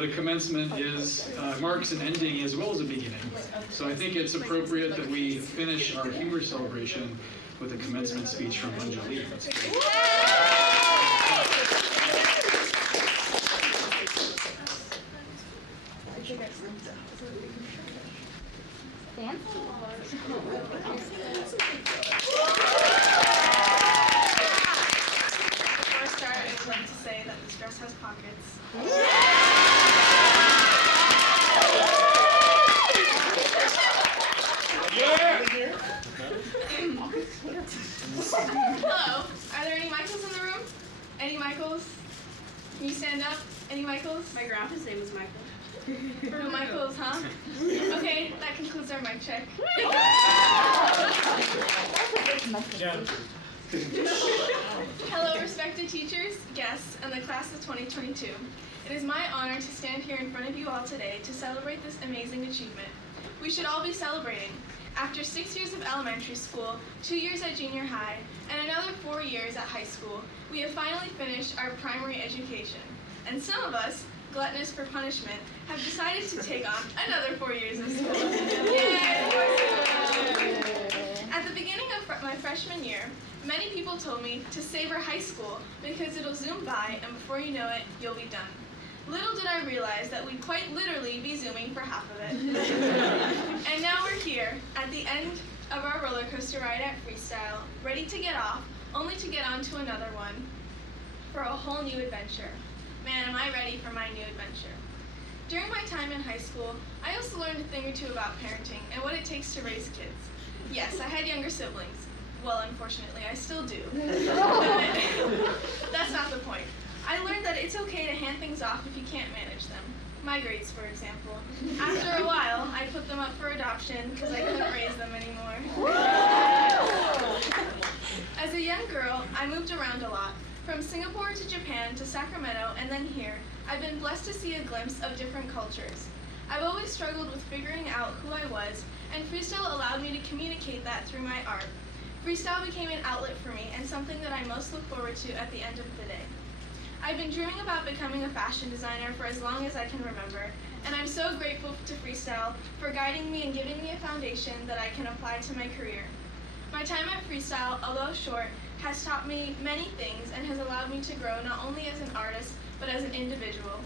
but a commencement marks an ending as well as a beginning. So I think it's appropriate that we finish our humor celebration with a commencement speech from AnjaliK. Before I start, I would like to say that this dress has pockets. Hello, are there any Michaels in the room? Any Michaels? Can you stand up? Any Michaels? My grandpa's name is Michael. No Michaels, huh? Okay, that concludes our mic check. Hello, respected teachers, guests, and the class of 2022. It is my honor to stand here in front of you all today to celebrate this amazing achievement. We should all be celebrating. After 6 years of elementary school, 2 years at junior high, and another 4 years at high school, we have finally finished our primary education. And some of us, gluttonous for punishment, have decided to take on another 4 years of school. Yay! At the beginning of my freshman year, many people told me to savor high school because it'll zoom by and before you know it, you'll be done. Little did I realize that we'd quite literally be zooming for half of it. And now we're here, at the end of our roller coaster ride at Freestyle, ready to get off, only to get on to another one for a whole new adventure. Man, am I ready for my new adventure. During my time in high school, I also learned a thing or two about parenting and what it takes to raise kids. Yes, I had younger siblings. Well, unfortunately, I still do. That's not the point. I learned that it's okay to hand things off if you can't manage them. My grades, for example. After a while, I put them up for adoption because I couldn't raise them anymore. As a young girl, I moved around a lot. From Singapore to Japan to Sacramento and then here, I've been blessed to see a glimpse of different cultures. I've always struggled with figuring out who I was, and freestyle allowed me to communicate that through my art. Freestyle became an outlet for me and something that I most look forward to at the end of the day. I've been dreaming about becoming a fashion designer for as long as I can remember, and I'm so grateful to freestyle for guiding me and giving me a foundation that I can apply to my career. My time at freestyle, although short, has taught me many things and has allowed me to grow not only as an artist, but as an individual.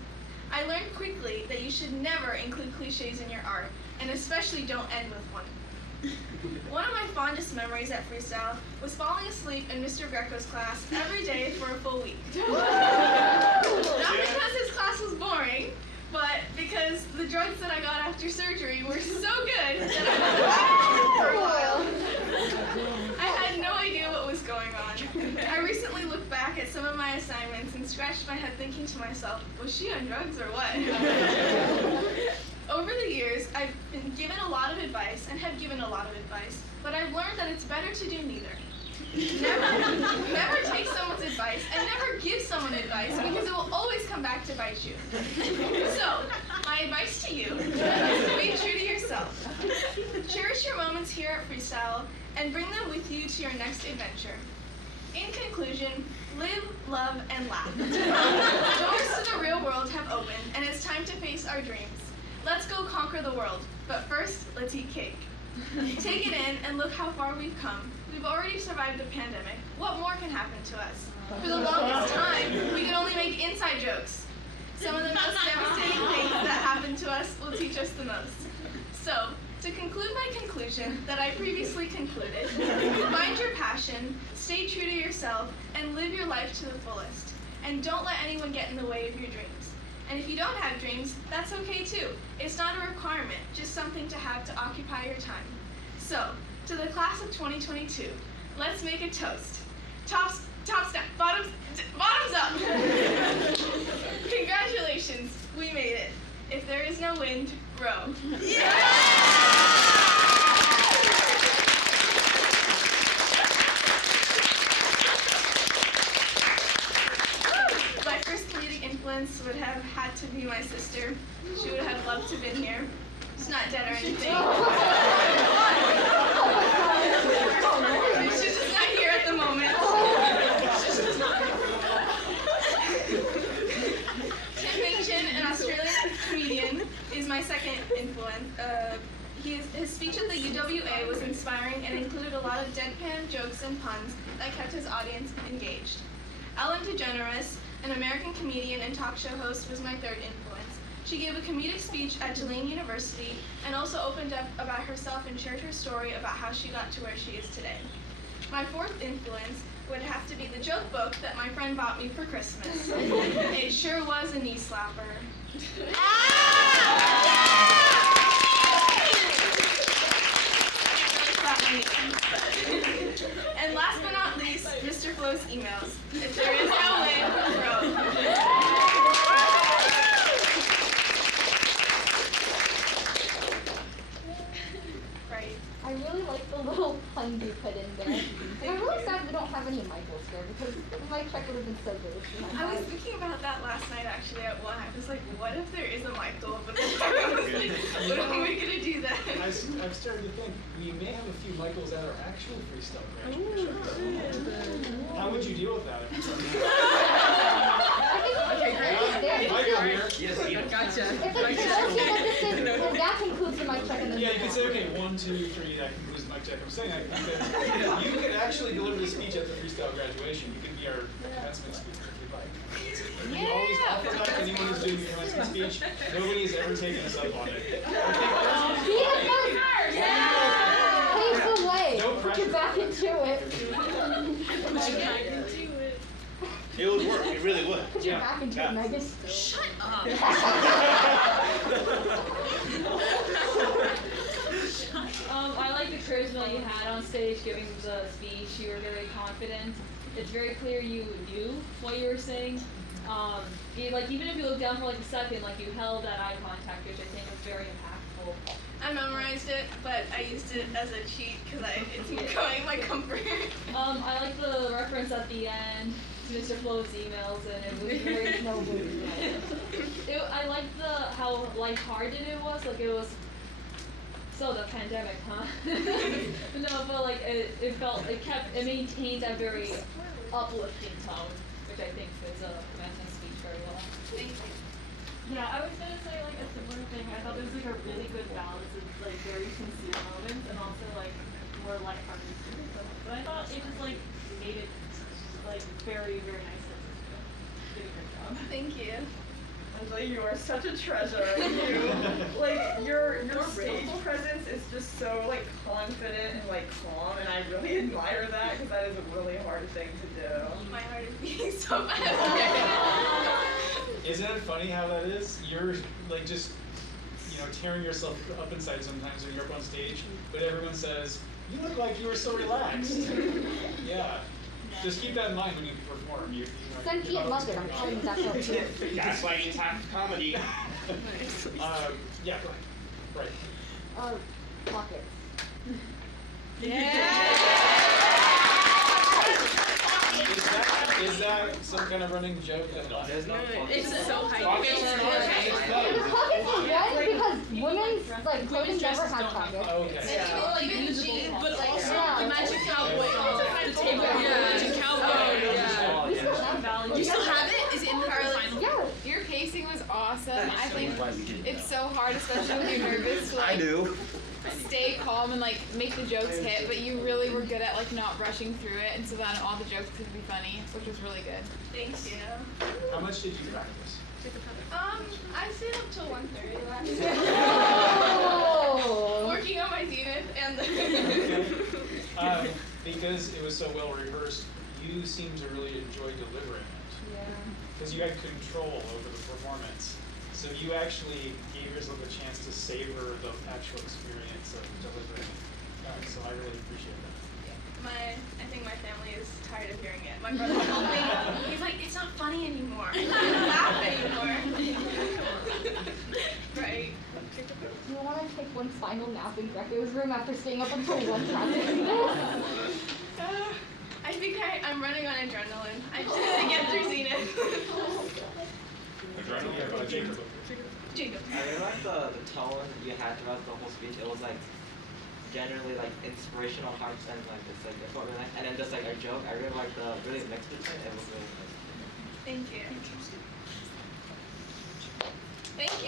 I learned quickly that you should never include cliches in your art, and especially don't end with one. One of my fondest memories at freestyle was falling asleep in Mr. Greco's class every day for a full week. Not because his class was boring, but because the drugs that I got after surgery were so good that I was for a while. I had no idea what was going on. I recently looked back at some of my assignments and scratched my head thinking to myself, was she on drugs or what? Over the years, I've been given a lot of advice and have given a lot of advice, but I've learned that it's better to do neither. Never take someone's advice and never give someone advice because it will always come back to bite you. So, my advice to you is to be true to yourself. Cherish your moments here at Freestyle and bring them with you to your next adventure. In conclusion, live, love, and laugh. Doors to the real world have opened and it's time to face our dreams. Let's go conquer the world, but first, let's eat cake. Take it in and look how far we've come. We've already survived the pandemic. What more can happen to us? For the longest time, we could only make inside jokes. Some of the most devastating things that happen to us will teach us the most. So, to conclude my conclusion that I previously concluded, find your passion, stay true to yourself, and live your life to the fullest. And don't let anyone get in the way of your dreams. And if you don't have dreams, that's okay too. It's not a requirement, just something to have to occupy your time. So, to the class of 2022, let's make a toast. Tops down, bottoms up. Congratulations, we made it. If there is no wind, row. My first comedic influence would have had to be my sister. She would have loved to have been here. She's not dead or anything. She's just not here at the moment. Tim Minchin, an Australian He's my second influence. His speech at the UWA was inspiring and included a lot of deadpan jokes and puns that kept his audience engaged. Ellen DeGeneres, an American comedian and talk show host, was my third influence. She gave a comedic speech at Tulane University and also opened up about herself and shared her story about how she got to where she is today. My fourth influence would have to be the joke book that my friend bought me for Christmas. It sure was a knee slapper. And last but not least, Mr. Flo's emails. If there is no win, throw. Right. I really like the little puns you put in there. And I'm really sad we don't have any Michaels here because the mic check would have been so good. I was thinking about that last night actually at 1. I was like, what if there is a Michael? But then I was like, what am I going to do then? I've started to think we may have a few Michaels at our actual freestyle graduation. How would you deal with that? Okay, great. Michael here. Yes, gotcha. It's like, that concludes the mic check. And then Yeah, you could say, okay, 1, 2, 3, that concludes the mic check. I'm saying that you could actually deliver the speech at the freestyle graduation. You could be our commencement speaker if you'd like. We always offer that to anyone who's doing the commencement speech. Nobody's ever taken us up on it. Pave the way. No Put your back into it. It would work. It really would. Put your back into it, Megan. Shut up. I like the charisma you had on stage giving the speech. You were very confident. It's very clear you knew what you were saying. Even if you looked down for like a second, like you held that eye contact, which I think was very impactful. I memorized it, but I used it as a cheat because it's becoming my comfort. I like the reference at the end to Mr. Flo's emails, and it was very I liked how lighthearted it was. Like it was. So the pandemic, huh? No, but like it maintained that very uplifting tone, which I think is a commencement speech very well. Thank you. Yeah, I was gonna say like a similar thing. I thought there was like a really good balance of like very sincere moments and also like more lighthearted moments. But I thought it just like made it like very, very nice. You did a great job. Thank you. Anjali, you are such a treasure. Your stage presence is just so like confident and like calm, and I really admire that because that is a really hard thing to do. My heart is beating so fast. Isn't it funny how that is? You're like just, tearing yourself up inside sometimes when you're up on stage, but everyone says, you look like you were so relaxed. Yeah. Just keep that in mind when you perform. Sentient mother, I'm telling you that's what it is. That's why it's half comedy. Yeah, go ahead. Right. Pockets. Is that some kind of running joke? There's no It's so high. The pockets is good because women's clothing never had pockets. Okay. But also Yeah. imagine cowboy. The table. Imagine cowboy. We You still have it? Is it in the final? Yeah. Your pacing was awesome. I think it's so hard, especially when you're nervous, to stay calm and make the jokes hit. But you really were good at not rushing through it, and so then all the jokes could be funny, which was really good. Thank you. How much did you practice? I stayed up till 1:30 last night. Oh. Working on my zenith and Because it was so well rehearsed, you seem to really enjoy delivering it. Yeah. Because you had control over the performance. So you actually gave yourself a chance to savor the actual experience of delivering. So I really appreciate that. I think my family is tired of hearing it. My brother told me, he's like, it's not funny anymore. I don't laugh anymore. Right. Do you want to take one final nap in Greco's room after staying up until 1 practicing this? I think I'm running on adrenaline. I just gotta get through zenith. Jacob. Jacob. I really like the tone you had throughout the whole speech. It was generally inspirational parts and it's it felt really nice. And then just a joke. I really liked the mix between it. It was really nice. Thank you. Thank you.